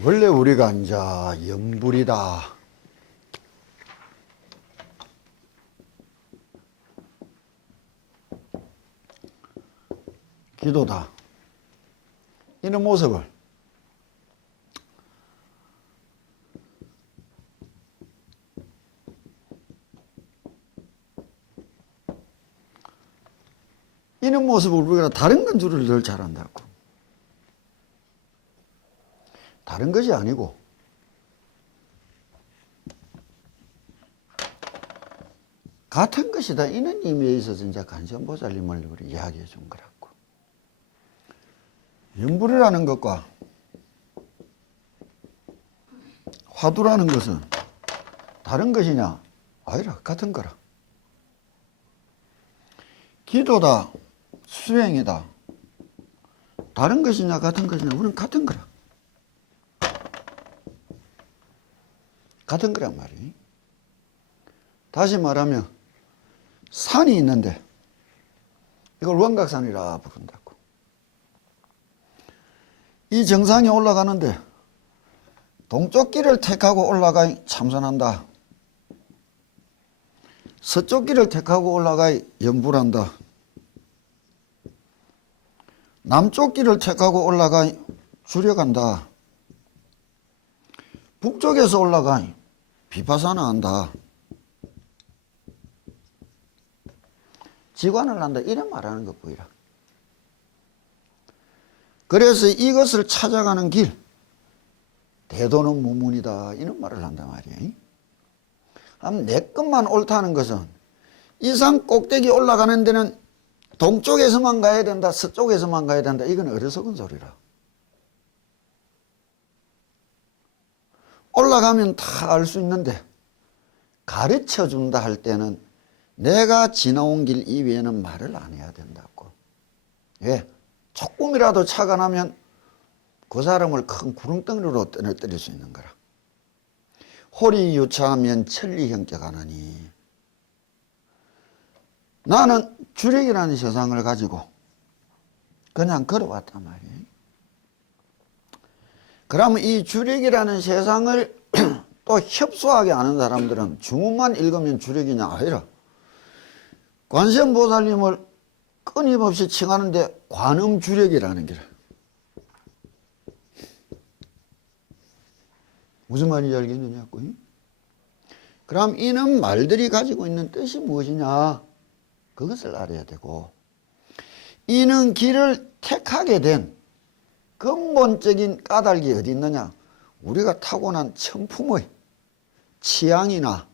원래 우리가 이제 염불이다, 기도다, 이런 모습을 우리가 다른 건 줄을 늘 잘한다고. 다른 것이 아니고 같은 것이다, 이런 의미에 있어서 이제 관세음보살님을 우리 이야기해 준 거라고. 염불이라는 것과 화두라는 것은 다른 것이냐? 아니라 같은 거라. 기도다, 수행이다, 다른 것이냐 같은 것이냐? 우리는 같은 거라. 같은 거란 말이에요. 다시 말하면 산이 있는데 이걸 원각산이라 부른다고. 이 정상에 올라가는데 동쪽 길을 택하고 올라가 참선한다, 서쪽 길을 택하고 올라가 염불한다, 남쪽 길을 택하고 올라가 주력한다, 북쪽에서 올라가 비파사나 한다, 지관을 한다, 이런 말하는 것 보이라. 그래서 이것을 찾아가는 길, 대도는 무문이다, 이런 말을 한단 말이에요. 내 것만 옳다는 것은 이 산 꼭대기 올라가는 데는 동쪽에서만 가야 된다, 서쪽에서만 가야 된다, 이건 어리석은 소리라. 올라가면 다 알 수 있는데 가르쳐 준다 할 때는 내가 지나온 길 이외에는 말을 안 해야 된다고. 왜? 조금이라도 차가 나면 그 사람을 큰 구름덩이로 떨어뜨릴 수 있는 거라. 홀이 유차하면 천리 형격하나니. 나는 주력이라는 세상을 가지고 그냥 걸어왔단 말이에요. 그러면 이 주력이라는 세상을 또 협소하게 아는 사람들은 주문만 읽으면 주력이냐? 아니라 관세음보살님을 끊임없이 칭하는데 관음주력이라는 게. 무슨 말인지 알겠느냐고. 그럼 이는 말들이 가지고 있는 뜻이 무엇이냐? 그것을 알아야 되고, 이는 길을 택하게 된 근본적인 까닭이 어디 있느냐? 우리가 타고난 천품의 취향이나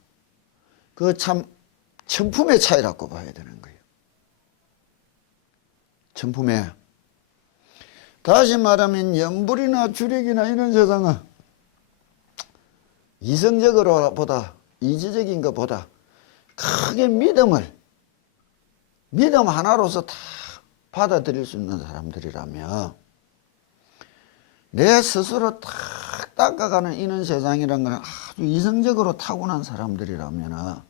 그 참 천품의 차이라고 봐야 되는 거예요. 천품의. 다시 말하면 염불이나 주력이나 이런 세상은 이성적으로 보다, 이지적인 것보다 크게 믿음 하나로서 다 받아들일 수 있는 사람들이라면, 내 스스로 딱 닦아가는 이런 세상이란 건 아주 이성적으로 타고난 사람들이라면,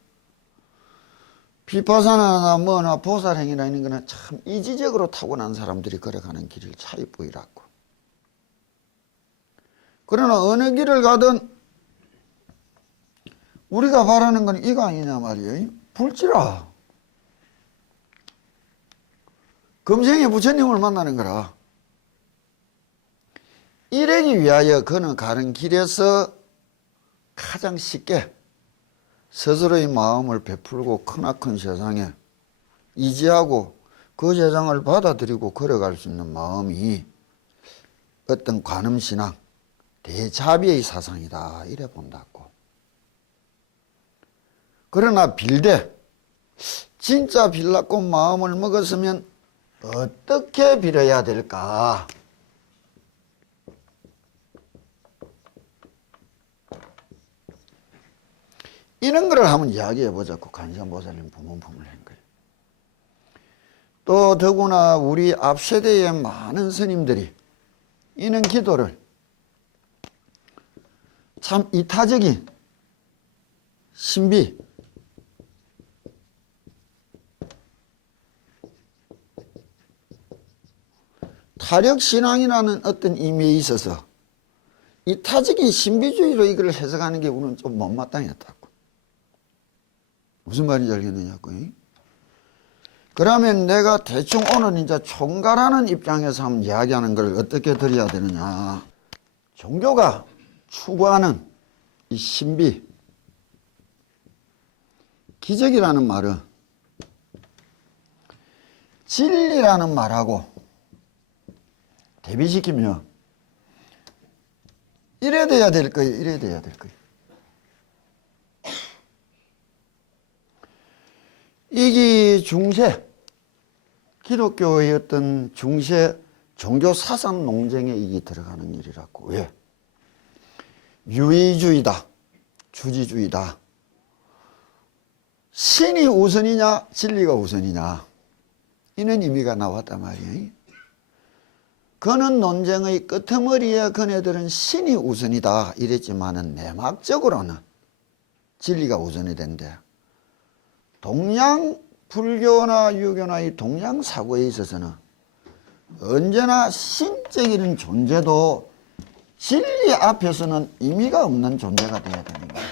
비파사나나 뭐나 보살행이나 이런 거는 참 이지적으로 타고난 사람들이 걸어가는 길을 차이 보이라고. 그러나 어느 길을 가든 우리가 바라는 건 이거 아니냐 말이에요. 불지라. 금생에 부처님을 만나는 거라. 이러기 위하여 그는 가는 길에서 가장 쉽게 스스로의 마음을 베풀고 크나큰 세상에 이지하고 그 세상을 받아들이고 걸어갈 수 있는 마음이 어떤 관음신앙, 대자비의 사상이다, 이래 본다고. 그러나 빌되 진짜 빌라고 마음을 먹었으면 어떻게 빌어야 될까? 이런 거를 한번 이야기해 보자고 관세음보살님 부문품을 한 거예요. 또 더구나 우리 앞 세대의 많은 스님들이 이런 기도를 참 이타적인 신비, 타력신앙이라는 어떤 의미에 있어서 이타적인 신비주의로 이걸 해석하는 게 우리는 좀 못마땅했다고. 무슨 말인지 알겠느냐고. 그러면 내가 대충 오늘 이제 총괄하는 입장에서 한번 이야기하는 걸 어떻게 드려야 되느냐. 종교가 추구하는 이 신비, 기적이라는 말은 진리라는 말하고 대비시키면 이래 돼야 될 거예요. 이래 돼야 될 거예요. 이게 중세, 기독교의 어떤 중세 종교 사상 논쟁에 이게 들어가는 일이라고. 왜? 유의주의다, 주지주의다. 신이 우선이냐 진리가 우선이냐, 이런 의미가 나왔단 말이에요. 그는 논쟁의 끄트머리에 그네들은 신이 우선이다 이랬지만은 내막적으로는 진리가 우선이 된대. 동양 불교나 유교나 이 동양 사고에 있어서는 언제나 신적인 존재도 진리 앞에서는 의미가 없는 존재가 되어야 되는 거야.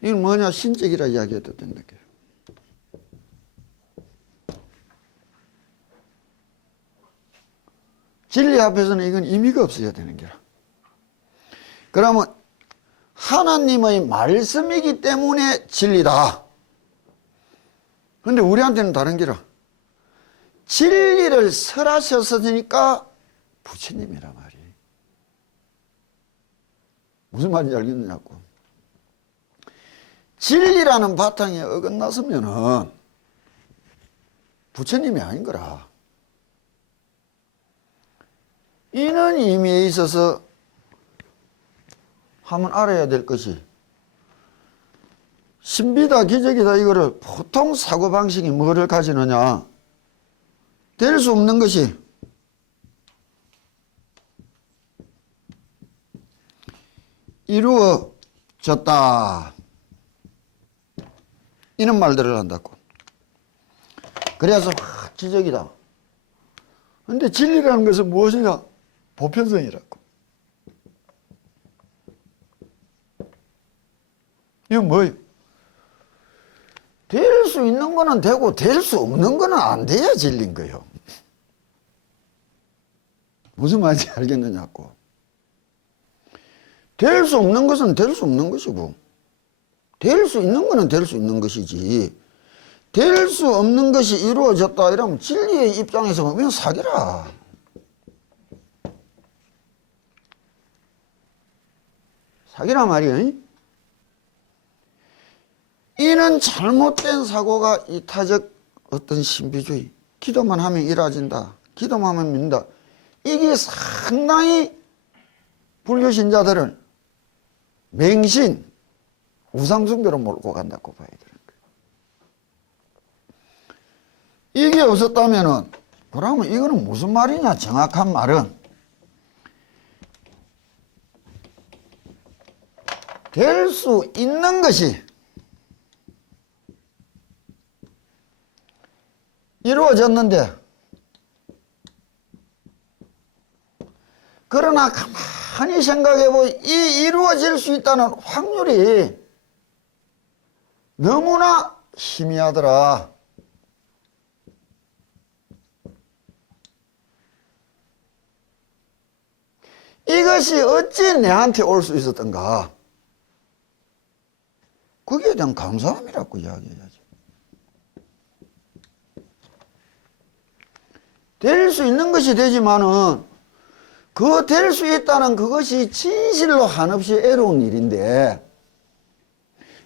이건 뭐냐, 신적이라 이야기해도 된다. 진리 앞에서는 이건 의미가 없어야 되는 거야. 그러면 하나님의 말씀이기 때문에 진리다. 그런데 우리한테는 다른 거라. 진리를 설하셨으니까 부처님이란 말이에요. 무슨 말인지 알겠느냐고. 진리라는 바탕에 어긋났으면은 부처님이 아닌 거라. 이런 의미에 있어서 한번 알아야 될 것이, 신비다 기적이다 이거를 보통 사고방식이 뭐를 가지느냐, 될 수 없는 것이 이루어졌다, 이런 말들을 한다고. 그래서 기적이다. 근데 진리라는 것은 무엇이냐? 보편성이라고. 이건 뭐예요? 될 수 있는 거는 되고 될 수 없는 거는 안 돼야 진리인 거예요. 무슨 말인지 알겠느냐고. 될 수 없는 것은 될 수 없는 것이고, 될 수 있는 거는 될 수 있는 것이지, 될 수 없는 것이 이루어졌다 이러면 진리의 입장에서 보면 사기라. 사기란 말이에요. 이는 잘못된 사고가 이타적 어떤 신비주의, 기도만 하면 이루어진다, 기도만 하면 믿는다, 이게 상당히 불교 신자들을 맹신, 우상숭배로 몰고 간다고 봐야 되는 거예요. 이게 없었다면은, 그러면 이거는 무슨 말이냐? 정확한 말은 될 수 있는 것이 이루어졌는데, 그러나 가만히 생각해보면 이 이루어질 수 있다는 확률이 너무나 희미하더라. 이것이 어찌 내한테 올 수 있었던가? 거기에 대한 감사함이라고 이야기해야지. 될 수 있는 것이 되지만은 그 될 수 있다는 그것이 진실로 한없이 애로운 일인데,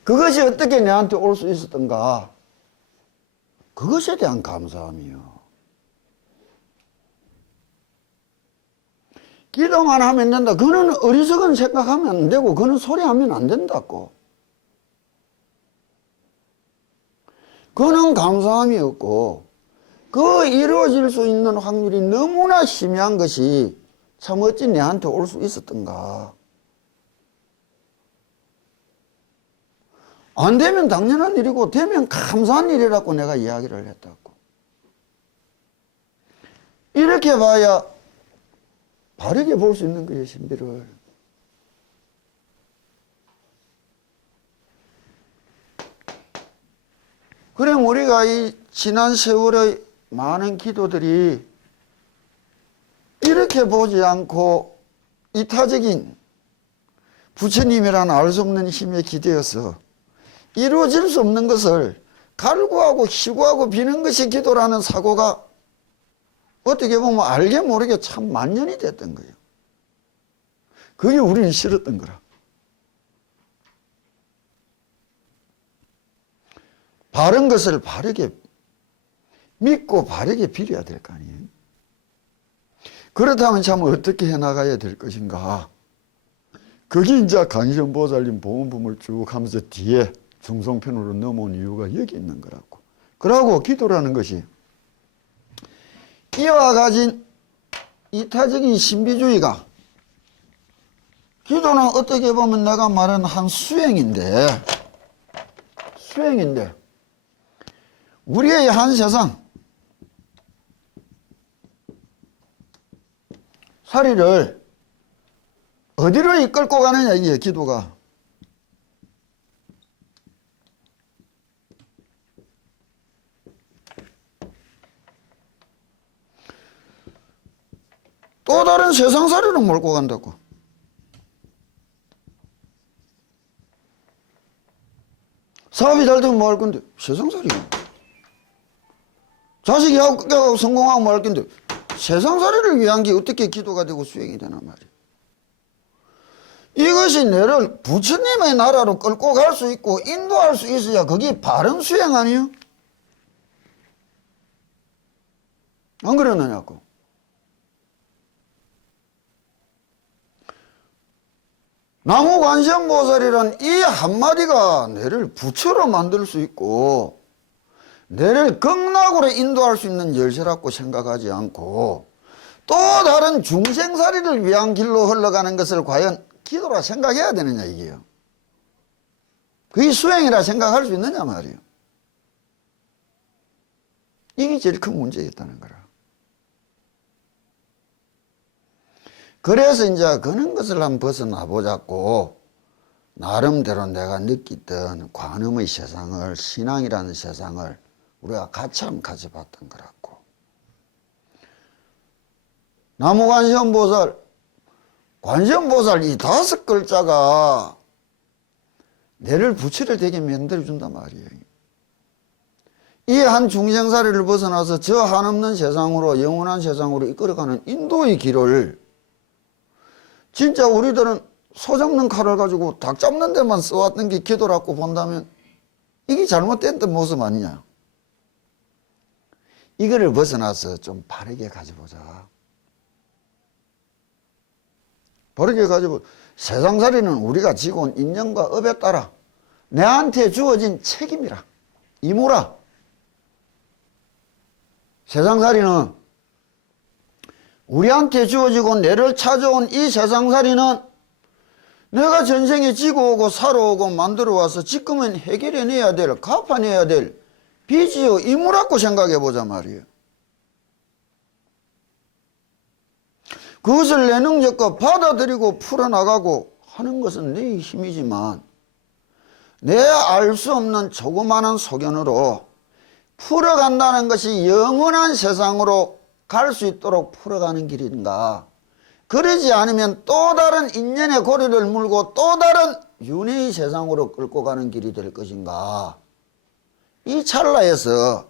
그것이 어떻게 내한테 올 수 있었던가? 그것에 대한 감사함이요. 기도만 하면 된다. 그는 어리석은 생각하면 안 되고, 그는 소리하면 안 된다고. 그는 감사함이 없고, 그 이루어질 수 있는 확률이 너무나 희미한 것이 참 어찌 내한테 올 수 있었던가. 안 되면 당연한 일이고 되면 감사한 일이라고 내가 이야기를 했다고. 이렇게 봐야 바르게 볼 수 있는 거예요, 신비를. 그럼 우리가 이 지난 세월의 많은 기도들이 이렇게 보지 않고 이타적인 부처님이라는 알 수 없는 힘에 기대어서 이루어질 수 없는 것을 갈구하고 희구하고 비는 것이 기도라는 사고가 어떻게 보면 알게 모르게 참 만년이 됐던 거예요. 그게 우리는 싫었던 거라. 바른 것을 바르게 믿고 바르게 빌어야 될 거 아니에요. 그렇다면 참 어떻게 해나가야 될 것인가. 그게 이제 간신보살님 보온품을 쭉 하면서 뒤에 중성편으로 넘어온 이유가 여기 있는 거라고. 그러고 기도라는 것이 이와 가진 이타적인 신비주의가, 기도는 어떻게 보면 내가 말한 한 수행인데 우리의 한 세상 사리를 어디로 이끌고 가느냐, 이게 기도가. 또 다른 세상살이로 몰고 간다고. 사업이 잘 되면 뭐 할 건데? 세상살이야. 자식이 학교 성공하면 뭐 할 건데? 세상살이를 위한 게 어떻게 기도가 되고 수행이 되나 말이야. 이것이 너를 부처님의 나라로 끌고 갈 수 있고 인도할 수 있어야 그게 바른 수행 아니에요? 안 그러느냐고. 나무관세음보살이란 이 한마디가 너를 부처로 만들 수 있고 너를 극락으로 인도할 수 있는 열쇠라고 생각하지 않고 또 다른 중생살이를 위한 길로 흘러가는 것을 과연 기도라 생각해야 되느냐, 이게요. 그게 수행이라 생각할 수 있느냐 말이에요. 이게 제일 큰 문제였다는 거라. 그래서 이제 그런 것을 한번 벗어나 보자고 나름대로 내가 느끼던 관음의 세상을, 신앙이라는 세상을 우리가 같이 한번 가져봤던 거라고. 나무관세음보살, 관세음보살 이 5글자가 내를 부처를 되게 만들어준단 말이에요. 이 한 중생사리를 벗어나서 저 한없는 세상으로, 영원한 세상으로 이끌어가는 인도의 길을 진짜 우리들은 소 잡는 칼을 가지고 닭 잡는 데만 써왔던 게 기도라고 본다면 이게 잘못된 모습 아니냐. 이거를 벗어나서 좀 바르게 가져보자. 바르게 가지고 세상살이는 우리가 지고 온 인연과 업에 따라 내한테 주어진 책임이라, 임무라. 세상살이는 우리한테 주어지고 내를 찾아온 이 세상살이는 내가 전생에 지고 오고 살아오고 만들어와서 지금은 해결해내야 될, 갚아내야 될 빚이요, 임무라고 생각해보자 말이에요. 그것을 내 능력과 받아들이고 풀어나가고 하는 것은 내 힘이지만 내 알 수 없는 조그마한 소견으로 풀어간다는 것이 영원한 세상으로 갈 수 있도록 풀어가는 길인가. 그러지 않으면 또 다른 인연의 고리를 물고 또 다른 윤회의 세상으로 끌고 가는 길이 될 것인가. 이 찰나에서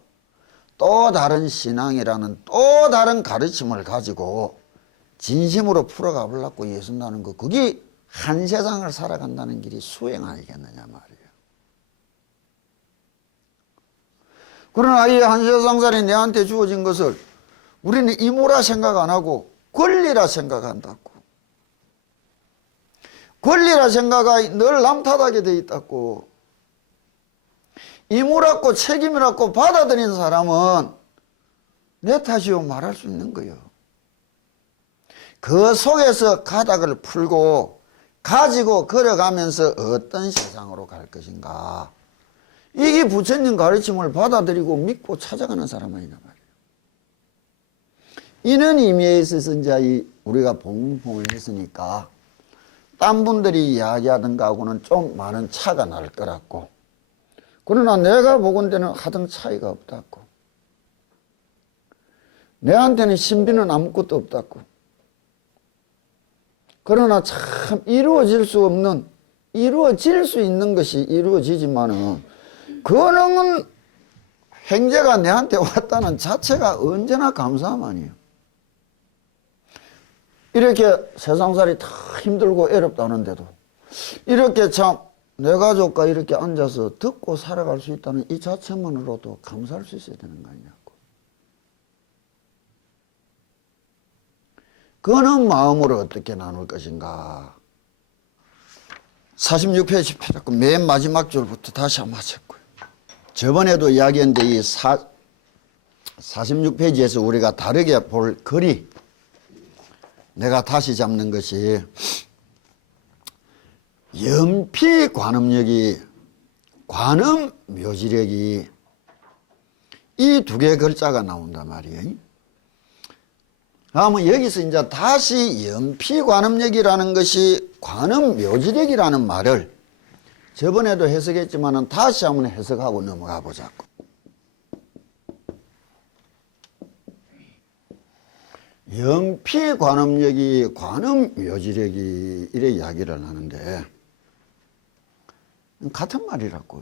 또 다른 신앙이라는 또 다른 가르침을 가지고 진심으로 풀어가 보려고 애쓴다는 거, 그게 한 세상을 살아간다는 길이 수행 아니겠느냐 말이에요. 그러나 이 한 세상살이 내한테 주어진 것을 우리는 임무라 생각 안 하고 권리라 생각한다고. 권리라 생각이 늘 남 탓하게 돼 있다고. 임무라고 책임이라고 받아들인 사람은 내 탓이요 말할 수 있는 거예요. 그 속에서 가닥을 풀고 가지고 걸어가면서 어떤 세상으로 갈 것인가. 이게 부처님 가르침을 받아들이고 믿고 찾아가는 사람 아니냐 말이에요. 이런 의미에 있어서 이제 우리가 복문풍을 했으니까 딴 분들이 이야기하던 거하고는 좀 많은 차가 날 거라고. 그러나 내가 보건대는 하등 차이가 없다고. 내한테는 신비는 아무것도 없다고. 그러나 참 이루어질 수 없는, 이루어질 수 있는 것이 이루어지지만은 그거는 행제가 내한테 왔다는 자체가 언제나 감사함아니에요. 이렇게 세상살이 다 힘들고 애롭다는데도 이렇게 참 내 가족과 이렇게 앉아서 듣고 살아갈 수 있다는 이 자체만으로도 감사할 수 있어야 되는 거 아니냐고. 그는 마음으로 어떻게 나눌 것인가. 46페이지 펴놓고 맨 마지막 줄부터 다시 한번 하셨고요. 저번에도 이야기했는데 이 46페이지에서 우리가 다르게 볼 글이 내가 다시 잡는 것이 연피 관음력이 관음 묘지력이 이 두 개의 글자가 나온단 말이에요. 그러면 여기서 이제 다시 연피 관음력이라는 것이 관음 묘지력이라는 말을 저번에도 해석했지만은 다시 한번 해석하고 넘어가 보자고. 연피 관음력이 관음 묘지력이 이래 이야기를 하는데 같은 말이라고.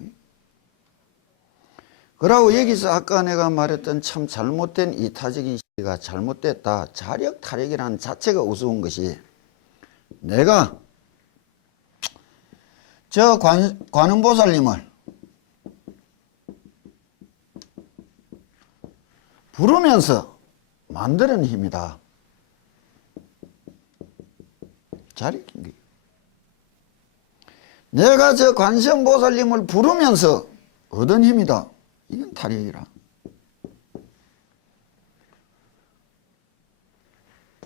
그러고 여기서 아까 내가 말했던 참 잘못된 이타적인 시가 잘못됐다. 자력 타력이라는 자체가 우스운 것이 내가 저 관음보살님을 부르면서 만드는 힘이다. 자력인 거예요. 내가 저 관세음보살님을 부르면서 얻은 힘이다. 이건 타력이라.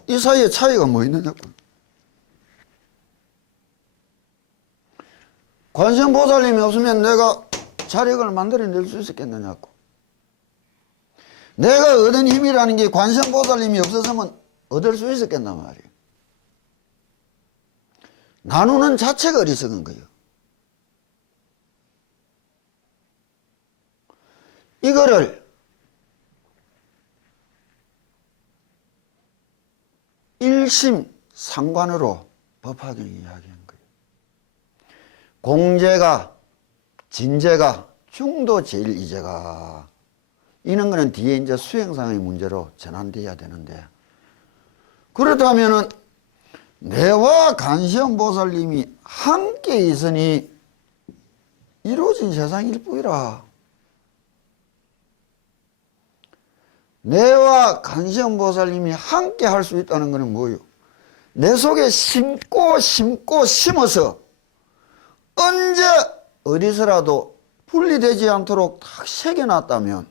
이 사이에 차이가 뭐 있느냐고. 관세음보살님이 없으면 내가 자력을 만들어낼 수 있었겠느냐고. 내가 얻은 힘이라는 게 관세음보살님이 없었으면 얻을 수 있었겠단 말이에요. 나누는 자체가 어리석은 거예요. 이거를 일심상관으로 법화경이 이야기한 거예요. 공제가, 진제가, 중도 제일이제가 이런 거는 뒤에 이제 수행상의 문제로 전환돼야 되는데, 그렇다면은 내와 관세음보살님이 함께 있으니 이루어진 세상일 뿐이라. 내와 관세음보살님이 함께 할 수 있다는 것은 뭐예요? 내 속에 심고 심어서 언제 어디서라도 분리되지 않도록 딱 새겨놨다면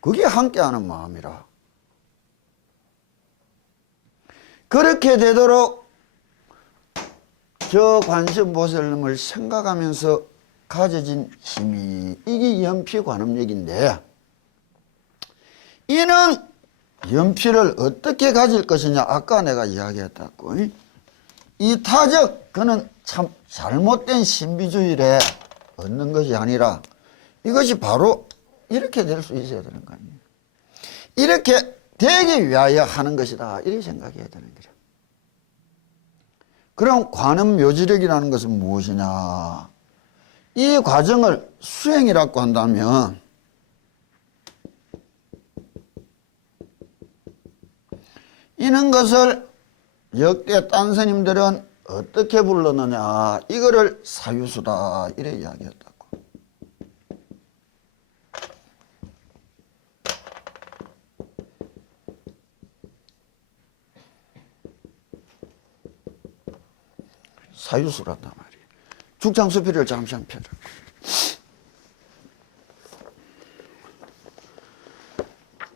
그게 함께하는 마음이라. 그렇게 되도록 저 관세음보살님을 생각하면서 가져진 힘이 이게 연피관음력인데, 이는 연피를 어떻게 가질 것이냐. 아까 내가 이야기했다고. 이 타적 그는 참 잘못된 신비주의에 얻는 것이 아니라 이것이 바로 이렇게 될 수 있어야 되는 거 아니에요. 이렇게 되기 위하여 하는 것이다. 이렇게 생각해야 되는 거죠. 그럼 관음 묘지력이라는 것은 무엇이냐. 이 과정을 수행이라고 한다면 이런 것을 역대 딴 스님들은 어떻게 불렀느냐. 이거를 사유수다. 이래 이야기했다고. 사유수란단 말이에요. 죽창수필을 잠시 한 펴라.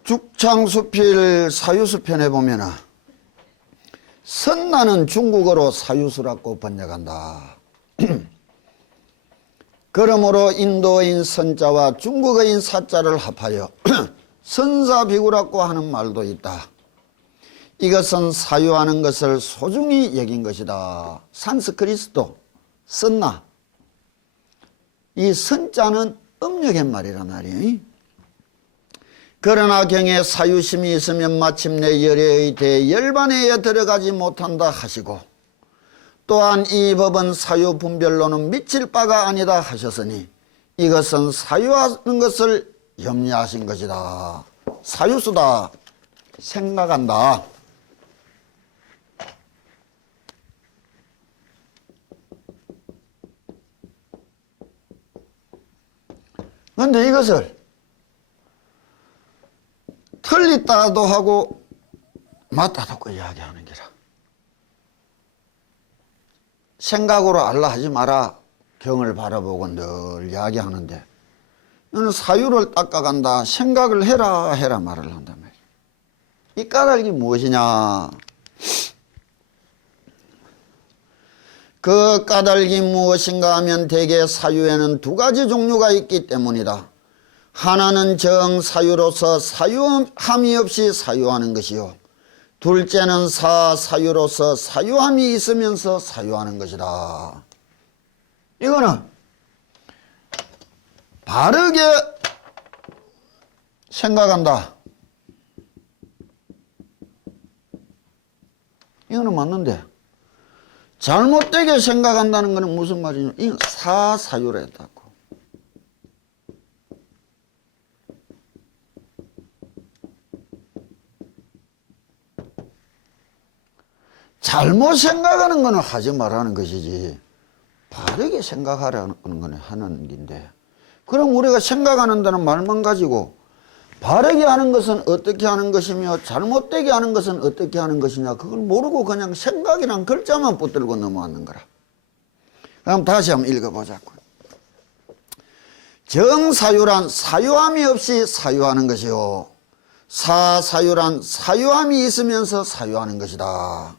죽창수필 사유수편에 보면은 선나는 중국어로 사유수라고 번역한다. 그러므로 인도인 선자와 중국어인 사자를 합하여 선사비구라고 하는 말도 있다. 이것은 사유하는 것을 소중히 여긴 것이다. 산스크리트도 썼나? 이 선자는 음력의 말이란 말이에요. 그러나 경에 사유심이 있으면 마침내 열애의 대열반에 들어가지 못한다 하시고, 또한 이 법은 사유 분별로는 미칠 바가 아니다 하셨으니 이것은 사유하는 것을 염려하신 것이다. 사유수다. 생각한다. 그런데 이것을 틀리다도 하고 맞다도 하고 이야기하는 게라. 생각으로 알라 하지 마라. 경을 바라보고 늘 이야기하는데 너는 사유를 닦아간다. 생각을 해라 말을 한단 말이야. 이 까닭이 무엇이냐? 그 까닭이 무엇인가 하면 대개 사유에는 두 가지 종류가 있기 때문이다. 하나는 정사유로서 사유함이 없이 사유하는 것이요, 둘째는 사사유로서 사유함이 있으면서 사유하는 것이다. 이거는 바르게 생각한다. 이거는 맞는데 잘못되게 생각한다는 것은 무슨 말이냐? 이건 사사유라 했다고. 잘못 생각하는 것은 하지 말라는 것이지 바르게 생각하라는 건 하는 일인데, 그럼 우리가 생각하는다는 말만 가지고 바르게 하는 것은 어떻게 하는 것이며 잘못되게 하는 것은 어떻게 하는 것이냐, 그걸 모르고 그냥 생각이란 글자만 붙들고 넘어왔는 거라. 그럼 다시 한번 읽어보자고. 정사유란 사유함이 없이 사유하는 것이요, 사사유란 사유함이 있으면서 사유하는 것이다.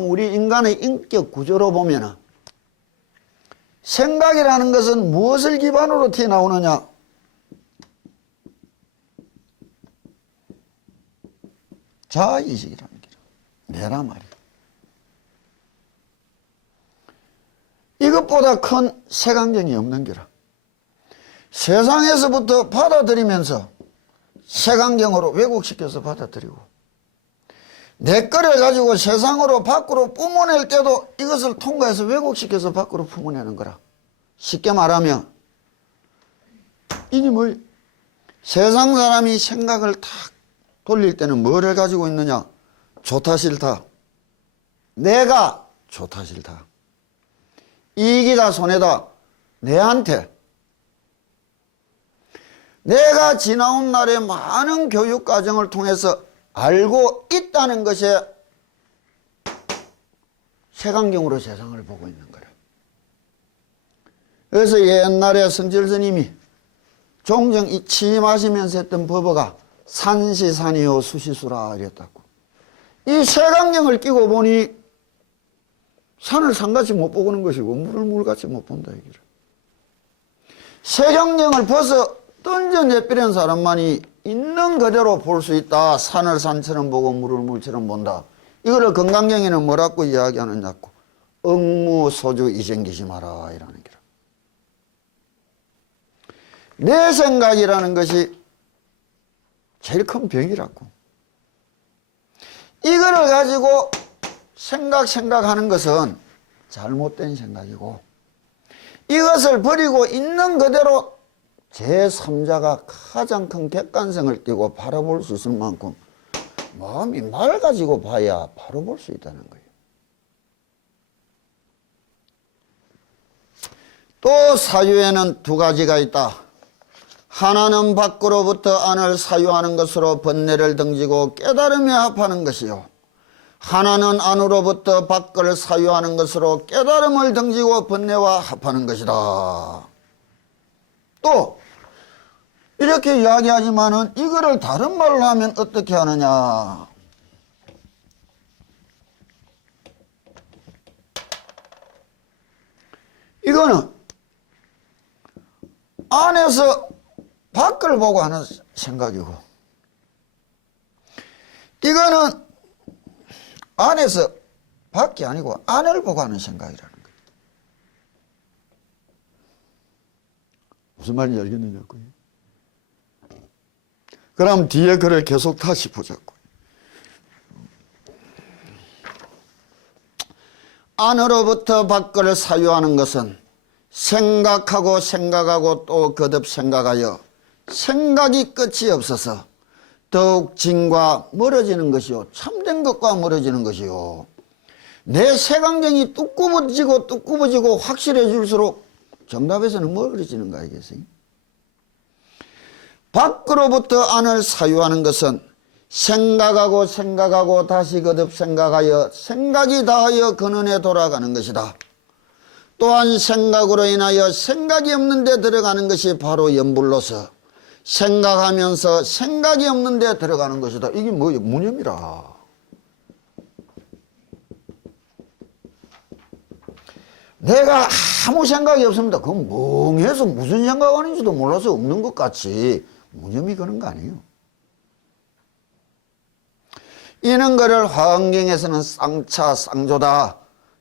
우리 인간의 인격 구조로 보면 생각이라는 것은 무엇을 기반으로 튀어나오느냐? 자아의식이라는 게 내라 말이야. 이것보다 큰 색안경이 없는 게라. 세상에서부터 받아들이면서 색안경으로 왜곡시켜서 받아들이고, 내 거를 가지고 세상으로 밖으로 뿜어낼 때도 이것을 통과해서 왜곡시켜서 밖으로 품어내는 거라. 쉽게 말하면 이게 뭐 세상 사람이 생각을 탁 돌릴 때는 뭐를 가지고 있느냐? 좋다 싫다. 내가 좋다 싫다. 이익이다 손해다. 내한테. 내가 지나온 날의 많은 교육 과정을 통해서 알고 있다는 것에 색안경으로 세상을 보고 있는 거라. 그래서 옛날에 성철 스님이 종정 이 취임하시면서 했던 법어가 산시산이요 수시수라 이랬다고. 이 색안경을 끼고 보니 산을 산같이 못 보고는 것이고 물을 물같이 못 본다 얘기를. 색안경을 벗어 던져내버린 사람만이 있는 그대로 볼 수 있다. 산을 산처럼 보고 물을 물처럼 본다. 이거를 건강경에는 뭐라고 이야기하느냐고. 억무소주 이생기심하라 이라는 게라. 내 생각이라는 것이 제일 큰 병이라고. 이거를 가지고 생각하는 것은 잘못된 생각이고, 이것을 버리고 있는 그대로 제3자가 가장 큰 객관성을 띄고 바라볼 수 있을 만큼 마음이 맑아지고 봐야 바로 볼 수 있다는 거예요. 또 사유에는 두 가지가 있다. 하나는 밖으로부터 안을 사유하는 것으로 번뇌를 등지고 깨달음에 합하는 것이요, 하나는 안으로부터 밖을 사유하는 것으로 깨달음을 등지고 번뇌와 합하는 것이다. 또 이렇게 이야기하지만은 이거를 다른 말로 하면 어떻게 하느냐? 이거는 안에서 밖을 보고 하는 생각이고, 이거는 안에서 밖이 아니고 안을 보고 하는 생각이라는 거예요. 무슨 말인지 알겠느냐고요. 그럼 뒤에 글을 계속 다시 보자고. 안으로부터 밖을 사유하는 것은 생각하고 생각하고 또 거듭 생각하여 생각이 끝이 없어서 더욱 진과 멀어지는 것이요. 참된 것과 멀어지는 것이요. 내 세강경이 뚝 굽어지고 확실해질수록 정답에서는 멀어지는 거 아니겠어요? 밖으로부터 안을 사유하는 것은 생각하고 다시 거듭 생각하여 생각이 다하여 근원에 돌아가는 것이다. 또한 생각으로 인하여 생각이 없는 데 들어가는 것이 바로 염불로서 생각하면서 생각이 없는 데 들어가는 것이다. 이게 뭐예요? 무념이라. 내가 아무 생각이 없습니다. 그건 멍해서 무슨 생각하는지도 몰라서 없는 것 같이 무념이 그런 거 아니에요. 이런 거를 화엄경에서는 쌍차, 쌍조다.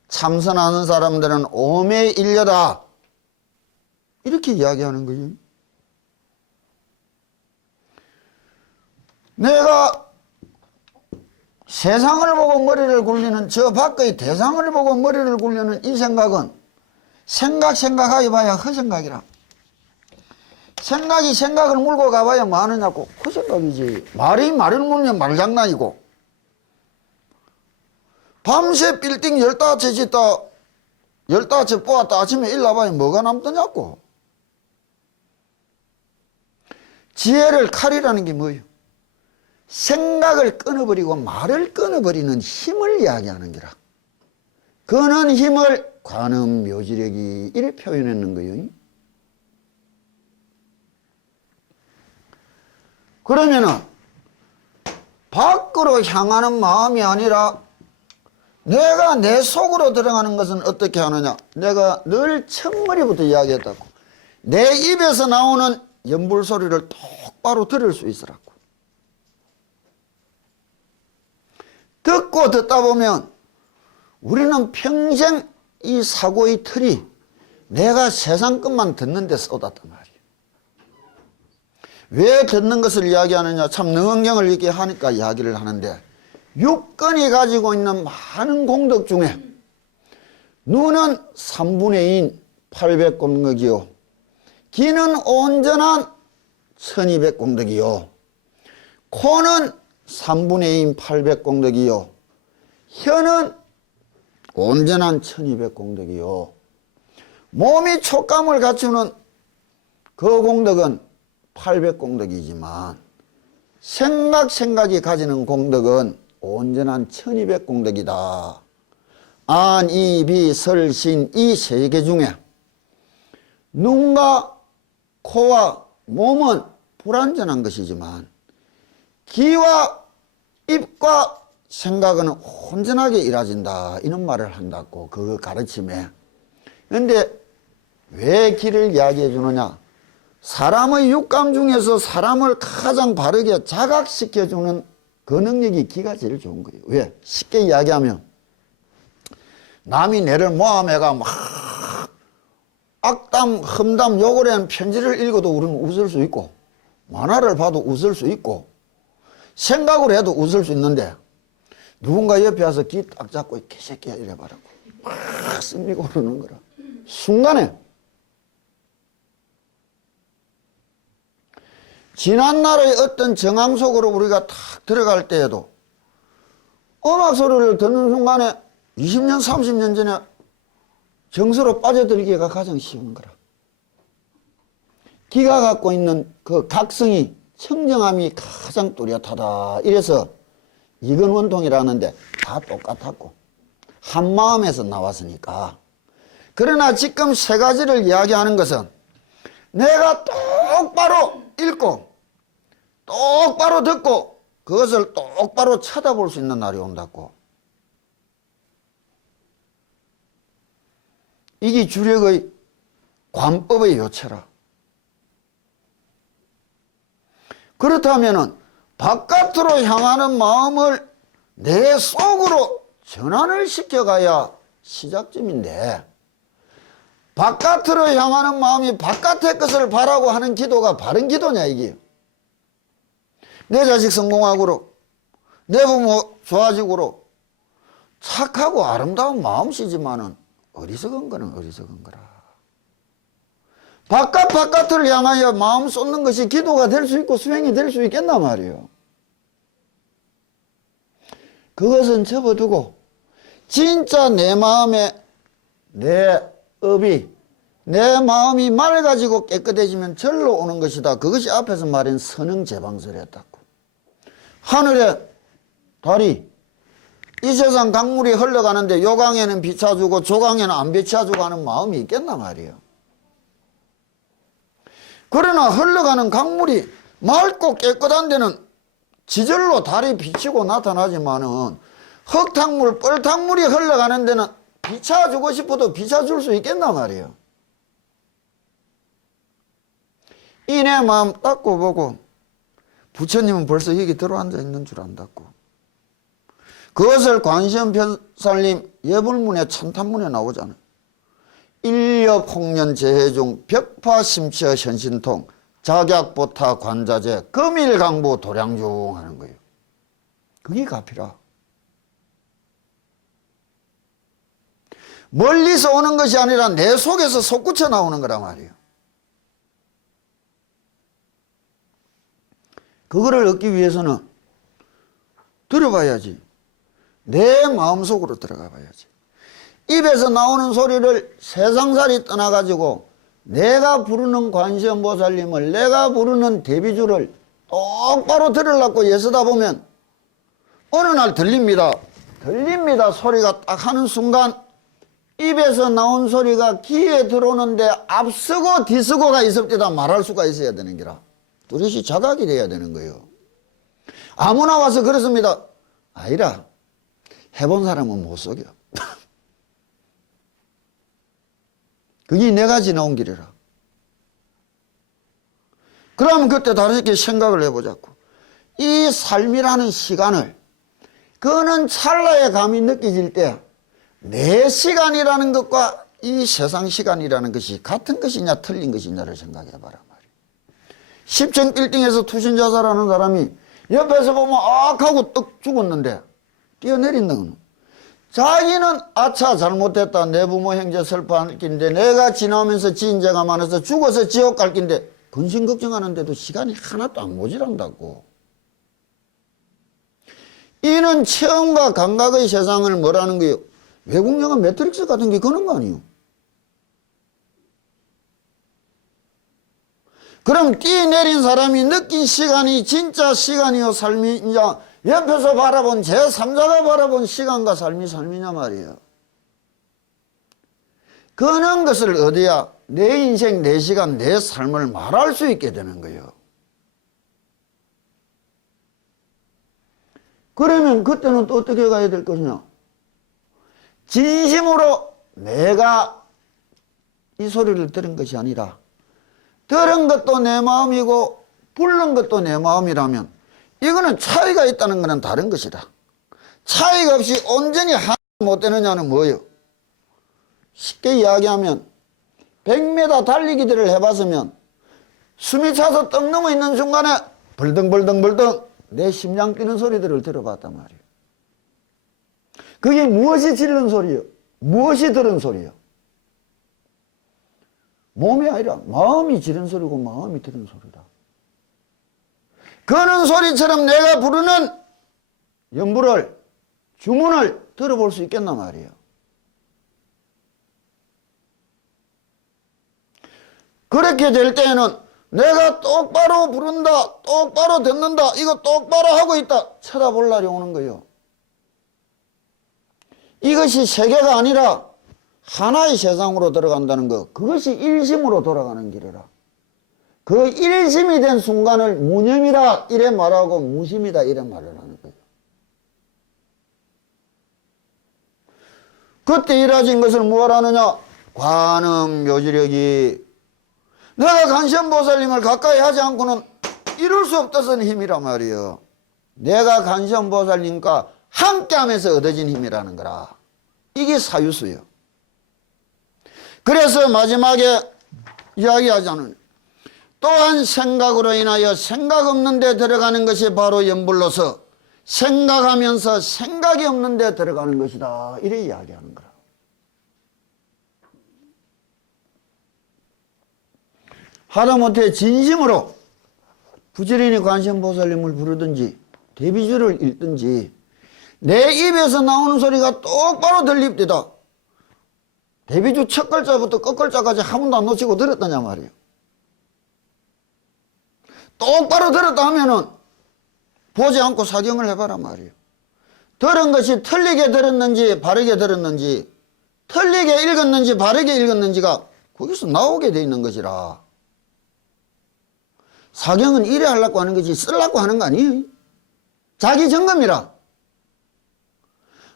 참선하는 사람들은 오매일려다. 이렇게 이야기하는 거예요. 내가 세상을 보고 머리를 굴리는 저 밖의 대상을 보고 머리를 굴리는 이 생각은 생각하여 봐야 허생각이라. 생각이 생각을 물고 가봐야 뭐 하느냐고 허생각이지. 말이 말을 물면 말장난이고 밤새 빌딩 15채 짓다 15채 뽑았다 아침에 일나봐야 뭐가 남더냐고. 지혜를 칼이라는 게 뭐예요? 생각을 끊어버리고 말을 끊어버리는 힘을 이야기하는 거라. 그는 힘을 관음 묘지력이 이렇게 표현했는 거예요. 그러면은 밖으로 향하는 마음이 아니라 내가 내 속으로 들어가는 것은 어떻게 하느냐. 내가 늘 첫머리부터 이야기했다고. 내 입에서 나오는 연불 소리를 똑바로 들을 수 있으라고. 듣고 듣다 보면 우리는 평생 이 사고의 틀이 내가 세상 것만 듣는 데 쏟았단 말이에요. 왜 듣는 것을 이야기하느냐. 참 능언경을 이렇게 하니까 이야기를 하는데 육根이 가지고 있는 많은 공덕 중에 눈은 3분의 2인 800공덕이요. 귀는 온전한 1200공덕이요. 코는 3분의 2인 800공덕이요. 혀는 온전한 1200공덕이요. 몸이 촉감을 갖추는 그 공덕은 800공덕이지만 생각이 가지는 공덕은 온전한 1200공덕이다. 안, 이, 비, 설, 신 이 세 개 중에 눈과 코와 몸은 불완전한 것이지만 귀와 입과 생각은 온전하게 일어진다. 이런 말을 한다고 그 가르침에. 그런데 왜 귀를 이야기해 주느냐. 사람의 육감 중에서 사람을 가장 바르게 자각시켜주는 그 능력이 귀가 제일 좋은 거예요. 왜? 쉽게 이야기하면 남이 내를 모함해가 막 악담, 험담, 욕을 하는 편지를 읽어도 우리는 웃을 수 있고 만화를 봐도 웃을 수 있고 생각을 해도 웃을 수 있는데 누군가 옆에 와서 귀 딱 잡고 개새끼야 이래봐라고 막 승리고 그러는 거라. 순간에 지난날의 어떤 정황 속으로 우리가 탁 들어갈 때에도 음악 소리를 듣는 순간에 20년 30년 전에 정서로 빠져들기가 가장 쉬운 거라. 귀가 갖고 있는 그 각성이 청정함이 가장 뚜렷하다. 이래서 이건원통이라는데 다 똑같았고 한 마음에서 나왔으니까. 그러나 지금 세 가지를 이야기하는 것은 내가 똑바로 읽고 똑바로 듣고 그것을 똑바로 쳐다볼 수 있는 날이 온다고. 이게 주력의 관법의 요체라. 그렇다면은 바깥으로 향하는 마음을 내 속으로 전환을 시켜가야 시작점인데, 바깥으로 향하는 마음이 바깥의 것을 바라고 하는 기도가 바른 기도냐 이게. 내 자식 성공하고로, 내 부모 좋아지고로 착하고 아름다운 마음씨지만은 어리석은 거는 어리석은 거라. 바깥을 향하여 마음 쏟는 것이 기도가 될 수 있고 수행이 될 수 있겠나 말이에요. 그것은 접어두고 진짜 내 마음에 내 업이, 내 마음이 맑아지고 깨끗해지면 절로 오는 것이다. 그것이 앞에서 말한 선응제방설이었다고. 하늘에 달이, 이 세상 강물이 흘러가는데 요 강에는 비춰주고 저 강에는 안 비춰주고 하는 마음이 있겠나 말이에요. 그러나 흘러가는 강물이 맑고 깨끗한 데는 지절로 달이 비치고 나타나지만은 흙탕물, 뻘탕물이 흘러가는 데는 비춰주고 싶어도 비춰줄 수 있겠나 말이에요. 이 내 마음 닦고 보고 부처님은 벌써 여기 들어앉아 있는 줄 안다고. 그것을 관시음편살림 예불문에 찬탄문에 나오잖아요. 일엽 홍련 재해중 벽파심처 현신통 작약보타 관자재 금일강부 도량중 하는 거예요. 그게 가피라. 멀리서 오는 것이 아니라 내 속에서 솟구쳐 나오는 거란 말이에요. 그거를 얻기 위해서는 들어봐야지. 내 마음속으로 들어가 봐야지. 입에서 나오는 소리를 세상살이 떠나가지고 내가 부르는 관세음보살님을, 내가 부르는 대비주를 똑바로 들으려고 애쓰다 보면 어느 날 들립니다. 소리가 딱 하는 순간 입에서 나온 소리가 귀에 들어오는데 앞서고 뒤서고가 있을 때다 말할 수가 있어야 되는 기라. 뚜렷이 자각이 돼야 되는 거예요. 아무나 와서 그렇습니다. 아니라 해본 사람은 못 속여. 그게 내가 지나온 길이라. 그러면 그때 다르게 생각을 해보자고. 이 삶이라는 시간을, 그는 찰나의 감이 느껴질 때 내 시간이라는 것과 이 세상 시간이라는 것이 같은 것이냐 틀린 것이냐를 생각해봐라 말이야. 십천빌딩에서 투신자살하는 사람이 옆에서 보면 하고 떡 죽었는데 뛰어내린다. 자기는 아차 잘못했다, 내 부모 형제 슬퍼할 낀데 내가 지나오면서 지은 죄가 많아서 죽어서 지옥 갈 낀데 근심 걱정하는데도 시간이 하나도 안 모자란다고. 이는 체험과 감각의 세상을 뭐라는 거예요? 외국 영화 매트릭스 같은 게 그런 거 아니에요? 그럼 뛰내린 사람이 느낀 시간이 진짜 시간이요 삶이냐, 옆에서 바라본 제3자가 바라본 시간과 삶이냐 말이에요. 그런 것을 얻어야 내 인생, 내 시간, 내 삶을 말할 수 있게 되는 거예요. 그러면 그때는 또 어떻게 가야 될 것이냐? 진심으로 내가 이 소리를 들은 것이 아니라 들은 것도 내 마음이고 부른 것도 내 마음이라면 이거는 차이가 있다는 것은 다른 것이다. 차이가 없이 온전히 하나 못 되느냐는 뭐예요? 쉽게 이야기하면 100m 달리기들을 해봤으면 숨이 차서 떡 넘어 있는 순간에 벌덩벌덩 내 심장 뛰는 소리들을 들어봤단 말이에요. 그게 무엇이 지르는 소리예요? 무엇이 들은 소리예요? 몸이 아니라 마음이 지른 소리고 마음이 들은 소리다. 그는 소리처럼 내가 부르는 연부를, 주문을 들어볼 수 있겠나 말이에요. 그렇게 될 때에는 내가 똑바로 부른다, 똑바로 듣는다, 이거 똑바로 하고 있다 쳐다볼 날이 오는 거예요. 이것이 세계가 아니라 하나의 세상으로 들어간다는 것, 그것이 일심으로 돌아가는 길이라. 그 일심이 된 순간을 무념이라 이래 말하고 무심이다 이래 말을 하는 거예요. 그때 이루어진 것을 무엇 하느냐? 관음 묘지력이. 내가 관세음보살님을 가까이 하지 않고는 이룰 수 없다는 힘이란 말이에요. 내가 관세음보살님과 함께하면서 얻어진 힘이라는 거라. 이게 사유수예요. 그래서 마지막에 이야기하자는 또한 생각으로 인하여 생각 없는 데 들어가는 것이 바로 염불로서 생각하면서 생각이 없는 데 들어가는 것이다. 이래 이야기하는 거라. 하다못해 진심으로 부지런히 관세음보살님을 부르든지 대비주를 읽든지 내 입에서 나오는 소리가 똑바로 들립디다. 대비주 첫 글자부터 끝 글자까지 한 번도 안 놓치고 들었다냐 말이에요. 똑바로 들었다 하면은 보지 않고 사경을 해봐라 말이에요. 들은 것이 틀리게 들었는지 바르게 들었는지 틀리게 읽었는지 바르게 읽었는지가 거기서 나오게 돼 있는 것이라. 사경은 이래 하려고 하는 거지 쓰려고 하는 거 아니에요. 자기 점검이라.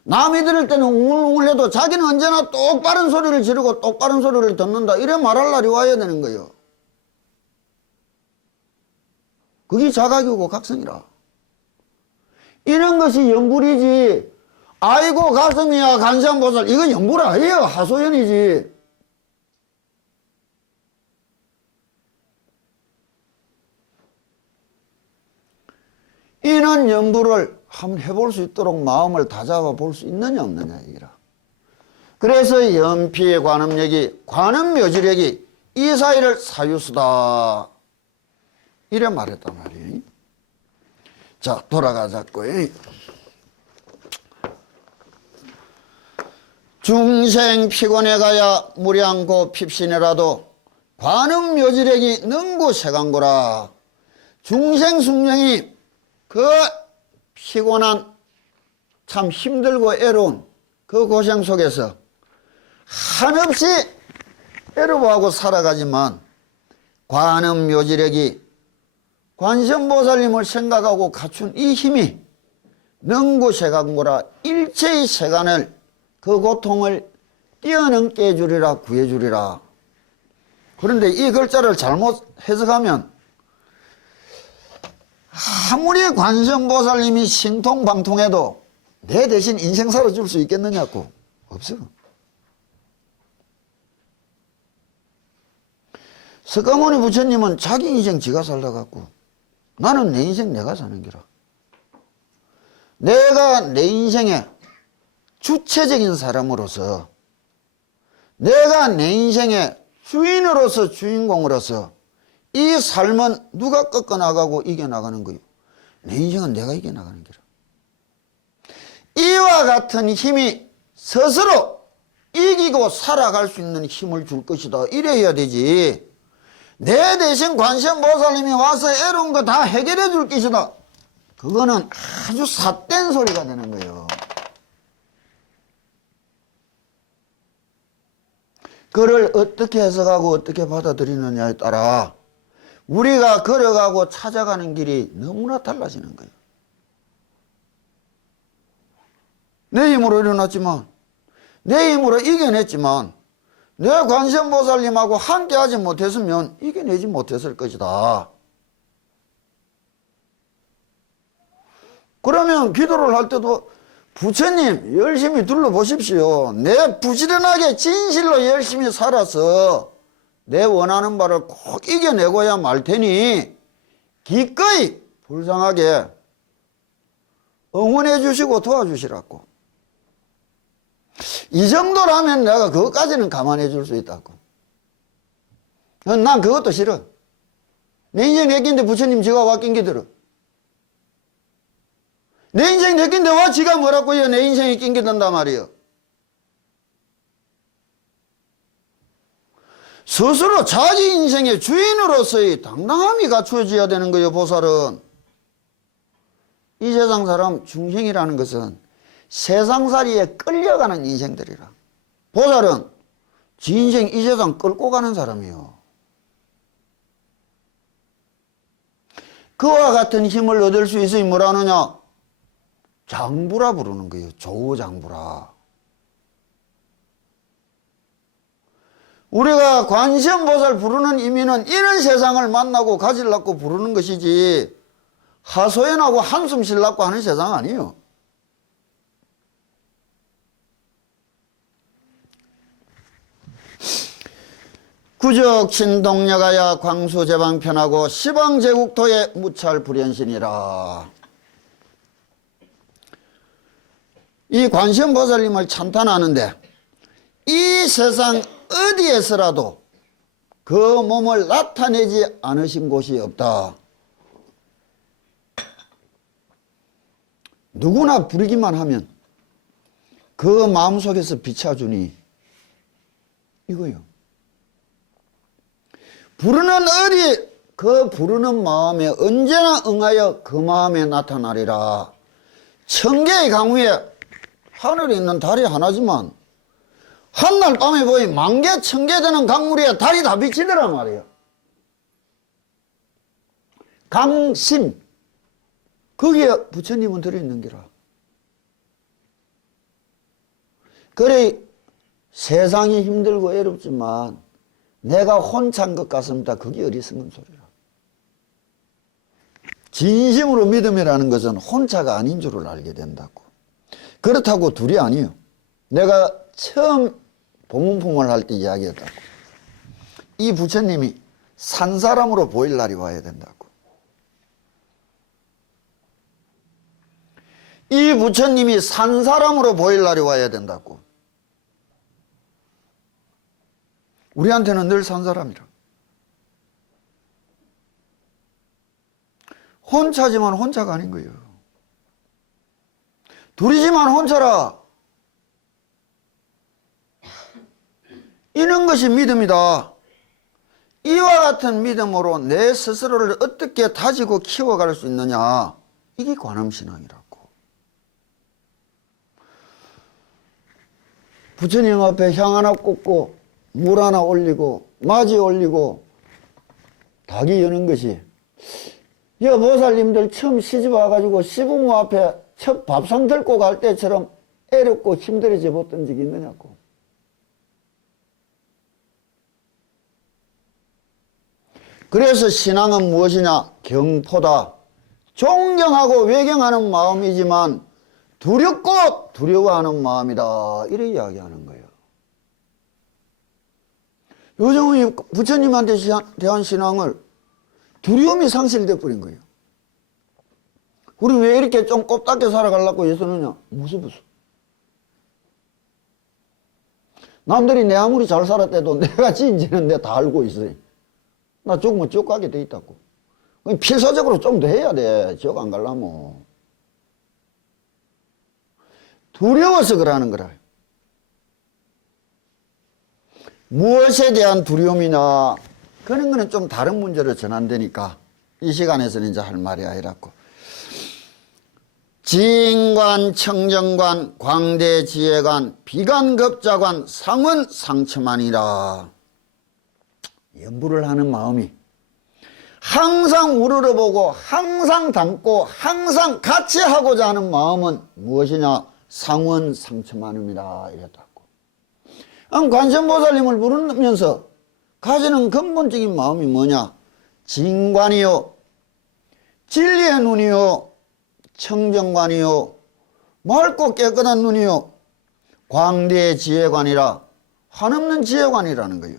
남이 들을 때는 웅울웅울 해도 자기는 언제나 똑바른 소리를 지르고 똑바른 소리를 듣는다. 이래 말할 날이 와야 되는 거예요. 그게 자각이고 각성이라. 이런 것이 연불이지. 아이고 가슴이야 간세음보살 이건 연불 아니에요. 하소연이지. 이런 연불을 한번 해볼 수 있도록 마음을 다잡아 볼 수 있느냐 없느냐 이기라. 그래서 연피의 관음력이 관음묘지력이 이 사이를 사유수다 이래 말했단 말이에요. 자 돌아가자고요. 중생 피곤해 가야 무량고 핍신이라도 관음묘지력이 능고 세간고라. 중생 숙명이 그 피곤한 참 힘들고 애로운 그 고생 속에서 한없이 애로워하고 살아가지만 관음묘지력이 관세음보살님을 생각하고 갖춘 이 힘이 능구세간고라. 일체의 세간을 그 고통을 뛰어넘게 해주리라 구해주리라. 그런데 이 글자를 잘못 해석하면 아무리 관세음보살님이 신통방통해도 내 대신 인생 살아줄 수 있겠느냐고. 없어. 석가모니 부처님은 자기 인생 지가 살다갖고 나는 내 인생 내가 사는 기라. 내가 내 인생의 주체적인 사람으로서 내가 내 인생의 주인으로서 주인공으로서 이 삶은 누가 꺾어나가고 이겨나가는 거예요. 내 인생은 내가 이겨나가는 기라. 이와 같은 힘이 스스로 이기고 살아갈 수 있는 힘을 줄 것이다. 이래야 되지. 내 대신 관세음보살님이 와서 애로운 거 다 해결해 줄 것이다. 그거는 아주 삿된 소리가 되는 거예요. 그를 어떻게 해석하고 어떻게 받아들이느냐에 따라 우리가 걸어가고 찾아가는 길이 너무나 달라지는 거예요. 내 힘으로 일어났지만 내 힘으로 이겨냈지만 내 관세음보살님하고 함께하지 못했으면 이겨내지 못했을 것이다. 그러면 기도를 할 때도 부처님 열심히 둘러보십시오. 내 부지런하게 진실로 열심히 살아서 내 원하는 바를 꼭 이겨내고야 말 테니 기꺼이 불쌍하게 응원해 주시고 도와주시라고. 이 정도라면 내가 그것까지는 감안해 줄 수 있다고. 난 그것도 싫어. 내 인생 내 낀데 부처님 지가 와 낑기들어. 내 인생 내 낀데 와 지가 뭐라고 해요. 내 인생이 낑기든다 말이요. 스스로 자기 인생의 주인으로서의 당당함이 갖추어져야 되는 거예요. 보살은. 이 세상 사람 중생이라는 것은 세상살이에 끌려가는 인생들이라. 보살은 지 인생 이 세상 끌고 가는 사람이요. 그와 같은 힘을 얻을 수 있으니 뭐라 하느냐? 장부라 부르는 거예요. 조장부라. 우리가 관세음보살 부르는 의미는 이런 세상을 만나고 가지려고 부르는 것이지 하소연하고 한숨 쉬려고 하는 세상 아니에요. 구적 친동녀가야 광수제방편하고 시방제국토의 무찰 불현신이라. 이 관세음보살님을 찬탄하는데 이 세상 어디에서라도 그 몸을 나타내지 않으신 곳이 없다. 누구나 부르기만 하면 그 마음속에서 비춰주니 이거요. 부르는 어디 그 부르는 마음에 언제나 응하여 그 마음에 나타나리라. 천개의 강위에 하늘에 있는 달이 하나지만 한날 밤에 보이 만개 천개 되는 강물에 달이 다 비치더란 말이에요. 강심 거기에 부처님은 들어있는 기라. 그래 세상이 힘들고 외롭지만 내가 혼자인 것 같습니다. 그게 어리석은 소리라. 진심으로 믿음이라는 것은 혼자가 아닌 줄을 알게 된다고. 그렇다고 둘이 아니에요. 내가 처음 법문품을 할 때 이야기했다고. 이 부처님이 산 사람으로 보일 날이 와야 된다고. 이 부처님이 산 사람으로 보일 날이 와야 된다고. 우리한테는 늘 산 사람이라. 혼자지만 혼자가 아닌 거예요. 둘이지만 혼자라. 이런 것이 믿음이다. 이와 같은 믿음으로 내 스스로를 어떻게 다지고 키워갈 수 있느냐. 이게 관음신앙이라고. 부처님 앞에 향 하나 꽂고 물 하나 올리고 맞이 올리고 닭이 여는 것이 보살님들 처음 시집 와가지고 시부모 앞에 첫 밥상 들고 갈 때처럼 애롭고 힘들어져 봤던 적이 있느냐고. 그래서 신앙은 무엇이냐? 경포다. 존경하고 외경하는 마음이지만 두렵고 두려워하는 마음이다. 이래 이야기하는 거예요. 요즘은 부처님한테 대한 신앙을 두려움이 상실돼 버린 거예요. 우리 왜 이렇게 좀 꼽답게 살아가려고 애쓰느냐? 무서워서. 남들이 내 아무리 잘 살았대도 내가 지은 데 다 알고 있어요. 나 죽으면 지옥 가게 돼 있다고. 필사적으로 좀 더 해야 돼. 지옥 안 가려면. 두려워서 그러는 거라. 무엇에 대한 두려움이나 그런 거는 좀 다른 문제로 전환되니까 이 시간에서는 이제 할 말이 아니라고. 지인관, 청정관, 광대지혜관, 비관급자관, 상은 상처만이라. 연부를 하는 마음이 항상 우러러보고 항상 담고 항상 같이 하고자 하는 마음은 무엇이냐? 상원 상처만입니다. 이랬다고. 관세음보살님을 부르면서 가지는 근본적인 마음이 뭐냐? 진관이요, 진리의 눈이요, 청정관이요, 맑고 깨끗한 눈이요, 광대의 지혜관이라. 한없는 지혜관이라는 거예요.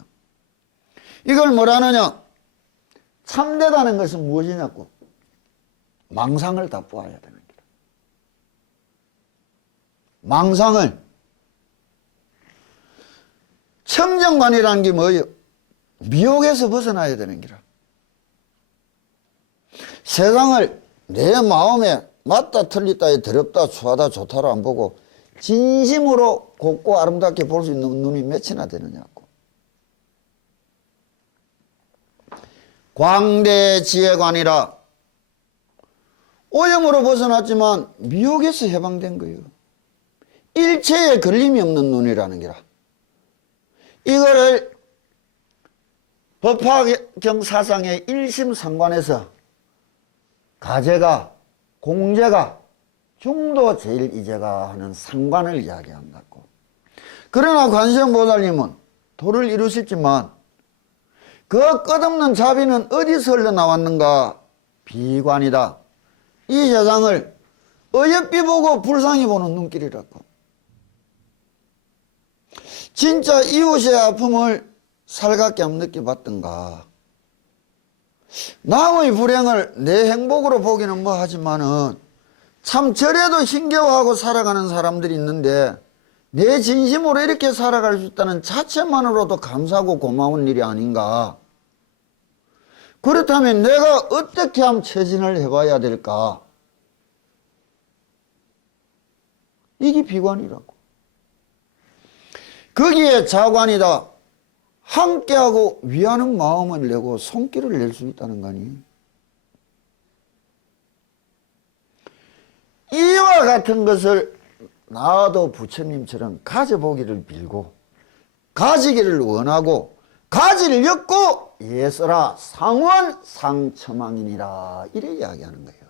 이걸 뭐라느냐? 참되다는 것은 무엇이냐고? 망상을 다 뿌아야 되는 거예요. 망상을. 청정관이라는 게 뭐예요? 미혹에서 벗어나야 되는 거라. 세상을 내 마음에 맞다 틀리다에 더럽다 추하다 좋다로 안 보고 진심으로 곱고 아름답게 볼 수 있는 눈이 몇이나 되느냐고. 광대지혜관이라. 오염으로 벗어났지만 미혹에서 해방된 거예요. 일체에 걸림이 없는 눈이라는 게라. 이거를 법화경 사상의 일심상관에서 가제가, 공제가, 중도 제일이제가 하는 상관을 이야기한다고. 그러나 관세음보살님은 도를 이루셨지만 그 끝없는 자비는 어디서 흘러나왔는가? 비관이다. 이 세상을 어여삐 보고 불쌍히 보는 눈길이라고. 진짜 이웃의 아픔을 살갑게 한번 느껴봤던가. 남의 불행을 내 행복으로 보기는 뭐 하지만은 참 저래도 힘겨워하고 살아가는 사람들이 있는데 내 진심으로 이렇게 살아갈 수 있다는 자체만으로도 감사하고 고마운 일이 아닌가. 그렇다면 내가 어떻게 하면 처신을 해봐야 될까? 이게 비관이라고. 거기에 자관이다. 함께하고 위하는 마음을 내고 손길을 낼 수 있다는 거니. 이와 같은 것을 나도 부처님처럼 가져보기를 빌고 가지기를 원하고 가지려고 예서라 상원 상처망이니라 이래 이야기하는 거예요.